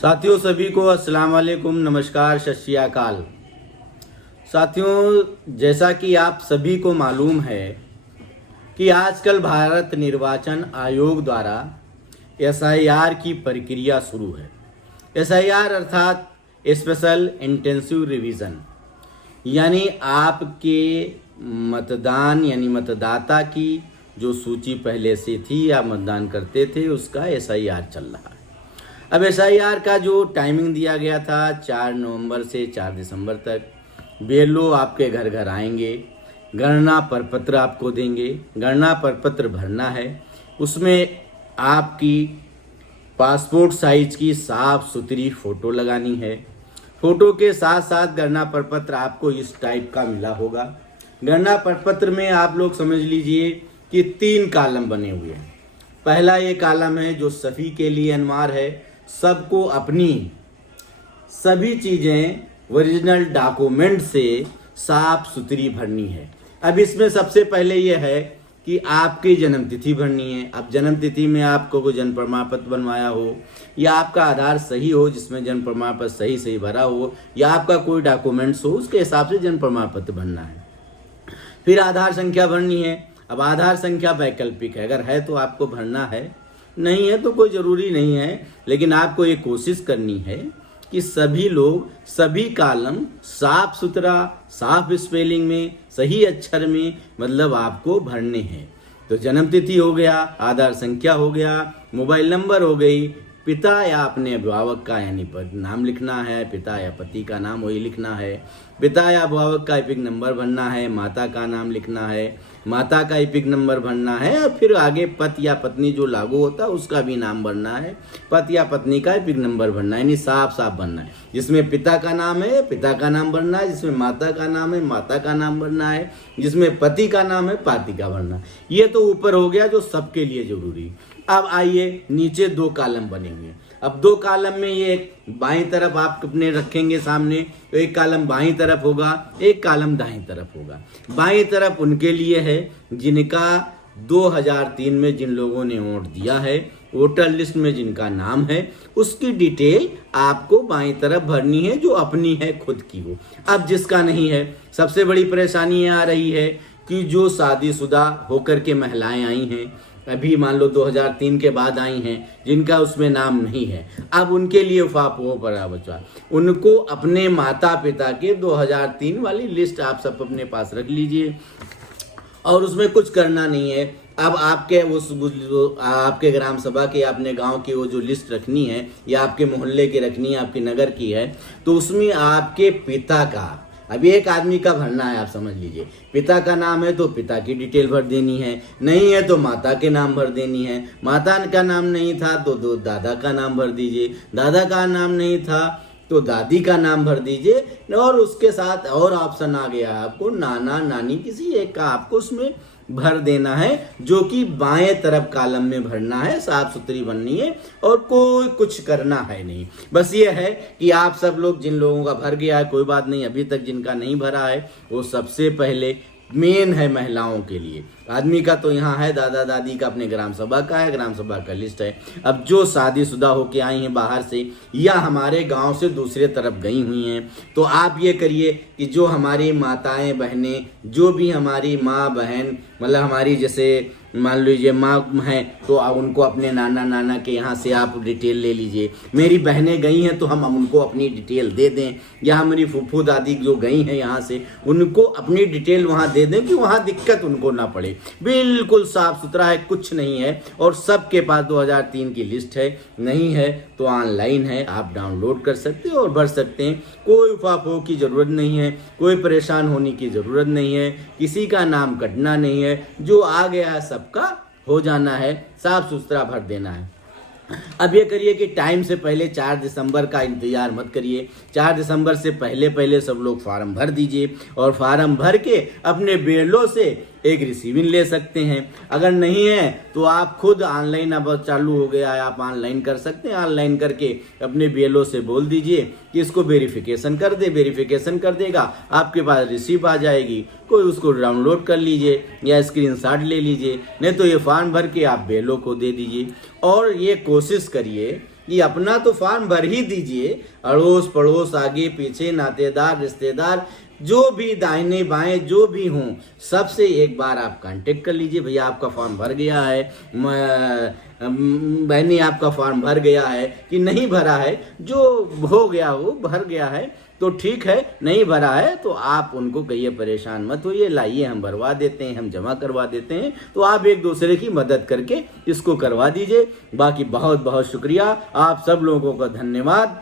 साथियों सभी को अस्सलाम वालेकुम, नमस्कार, सत श्री अकाल। साथियों, जैसा कि आप सभी को मालूम है कि आजकल भारत निर्वाचन आयोग द्वारा एसआईआर की प्रक्रिया शुरू है। एसआईआर अर्थात स्पेशल इंटेंसिव रिवीजन, यानी आपके मतदान यानी मतदाता की जो सूची पहले से थी या मतदान करते थे उसका एसआईआर चल रहा है। अब एसआईआर का जो टाइमिंग दिया गया था 4 नवंबर से 4 दिसंबर तक, बीएलओ आपके घर घर आएंगे, गणना प्रपत्र आपको देंगे। गणना प्रपत्र भरना है, उसमें आपकी पासपोर्ट साइज की साफ सुथरी फ़ोटो लगानी है। फ़ोटो के साथ साथ गणना प्रपत्र आपको इस टाइप का मिला होगा। गणना प्रपत्र में आप लोग समझ लीजिए कि 3 कॉलम बने हुए हैं। पहला ये कॉलम है जो सभी के लिए अनिवार्य है, सबको अपनी सभी चीज़ें ओरिजिनल डॉक्यूमेंट से साफ सुथरी भरनी है। अब इसमें सबसे पहले ये है कि आपकी जन्मतिथि भरनी है। अब जन्मतिथि में आपको कोई जन्म प्रमाण पत्र बनवाया हो या आपका आधार सही हो जिसमें जन्म प्रमाण पत्र सही भरा हो या आपका कोई डॉक्यूमेंट्स हो उसके हिसाब से जन्म प्रमाण पत्र भरना है। फिर आधार संख्या भरनी है। अब आधार संख्या वैकल्पिक है, अगर है तो आपको भरना है, नहीं है तो कोई ज़रूरी नहीं है, लेकिन आपको ये कोशिश करनी है कि सभी लोग सभी कॉलम साफ सुथरा, साफ स्पेलिंग में, सही अक्षर में मतलब आपको भरने हैं। तो जन्मतिथि हो गया, आधार संख्या हो गया, मोबाइल नंबर हो गई, पिता या अपने अभिभावक का यानी नाम लिखना है, पिता या पति का नाम वही लिखना है, पिता या अभिभावक का एपिक नंबर भरना है, माता का नाम लिखना है, माता का एपिक नंबर भरना है, और फिर आगे पति या पत्नी जो लागू होता है उसका भी नाम भरना है, पति या पत्नी का एपिक नंबर भरना है, यानी साफ साफ भरना है। जिसमें पिता का नाम है पिता का नाम भरना है, जिसमें माता का नाम है माता का नाम भरना है, जिसमें पति का नाम है पति का भरना है। ये तो ऊपर हो गया जो सबके लिए जरूरी। अब आइए नीचे 2 कॉलम बनेंगे। अब 2 कॉलम में ये बाईं तरफ आप अपने रखेंगे सामने, तो एक कॉलम बाईं तरफ होगा, एक कॉलम दाईं तरफ होगा। बाईं तरफ उनके लिए है जिनका 2003 में जिन लोगों ने वोट दिया है, वोटर लिस्ट में जिनका नाम है, उसकी डिटेल आपको बाईं तरफ भरनी है जो अपनी है, खुद की हो। अब जिसका नहीं है, सबसे बड़ी परेशानी आ रही है कि जो शादीशुदा होकर के महिलाएं आई हैं, अभी मान लो 2003 के बाद आई हैं, जिनका उसमें नाम नहीं है, अब उनके लिए फाफो पड़ा बचा। उनको अपने माता पिता के 2003 वाली लिस्ट आप सब अपने पास रख लीजिए और उसमें कुछ करना नहीं है। अब आपके आपके ग्राम सभा के, अपने गांव की वो जो लिस्ट रखनी है या आपके मोहल्ले की रखनी है, आपकी नगर की है, तो उसमें आपके पिता का, अभी एक आदमी का भरना है, आप समझ लीजिए। पिता का नाम है तो पिता की डिटेल भर देनी है, नहीं है तो माता के नाम भर देनी है, माता का नाम नहीं था तो दादा का नाम भर दीजिए, दादा का नाम नहीं था तो दादी का नाम भर दीजिए, और उसके साथ और ऑप्शन आ गया है आपको नाना नानी, किसी एक का आपको उसमें भर देना है, जो कि बाएं तरफ कॉलम में भरना है। साफ सुथरी बननी है और कोई कुछ करना है नहीं। बस ये है कि आप सब लोग, जिन लोगों का भर गया है कोई बात नहीं, अभी तक जिनका नहीं भरा है वो सबसे पहले मेन है महिलाओं के लिए। आदमी का तो यहाँ है, दादा दादी का अपने ग्राम सभा का है, ग्राम सभा का लिस्ट है। अब जो शादीशुदा होके आई हैं बाहर से या हमारे गांव से दूसरे तरफ गई हुई हैं, तो आप ये करिए कि जो हमारी माताएं बहनें, जो भी हमारी माँ बहन, मतलब हमारी जैसे मान लीजिए माँ हैं तो आप उनको अपने नाना नाना के यहाँ से आप डिटेल ले लीजिए। मेरी बहनें गई हैं तो हम उनको अपनी डिटेल दे दें, या हमारी फूफू दादी जो गई हैं यहाँ से उनको अपनी डिटेल वहाँ दे दें कि वहाँ दिक्कत उनको ना पड़े। बिल्कुल साफ सुथरा है, कुछ नहीं है, और सबके पास 2003 की लिस्ट है। नहीं है तो ऑनलाइन है, आप डाउनलोड कर सकते हो और भर सकते हैं। कोई फाफो की ज़रूरत नहीं है, कोई परेशान होने की ज़रूरत नहीं है, किसी का नाम कटना नहीं है, जो आ गया है सबका हो जाना है, साफ सुथरा भर देना है। अब ये करिए कि टाइम से पहले 4 दिसंबर का इंतजार मत करिए। 4 दिसंबर से पहले पहले सब लोग फार्म भर दीजिए और फार्म भर के अपने बीएलओ से एक रिसीविंग ले सकते हैं। अगर नहीं है तो आप खुद ऑनलाइन, अब चालू हो गया है, आप ऑनलाइन कर सकते हैं। ऑनलाइन करके अपने बीएलओ से बोल दीजिए कि इसको वेरिफिकेशन कर दे, वेरिफिकेशन कर देगा, आपके पास रिसीप आ जाएगी, कोई उसको डाउनलोड कर लीजिए या स्क्रीनशॉट ले लीजिए, नहीं तो ये फॉर्म भर के आप बीएलओ को दे दीजिए। और ये कोशिश करिए कि अपना तो फॉर्म भर ही दीजिए, अड़ोस पड़ोस आगे पीछे नातेदार रिश्तेदार जो भी दाहिने बाएं जो भी हों सबसे एक बार आप कांटेक्ट कर लीजिए, भैया आपका फॉर्म भर गया है, बहनी आपका फॉर्म भर गया है कि नहीं भरा है, जो हो गया वो भर गया है तो ठीक है, नहीं भरा है तो आप उनको कहिए परेशान मत होइए, लाइए हम भरवा देते हैं, हम जमा करवा देते हैं। तो आप एक दूसरे की मदद करके इसको करवा दीजिए। बाकी बहुत बहुत शुक्रिया, आप सब लोगों का धन्यवाद।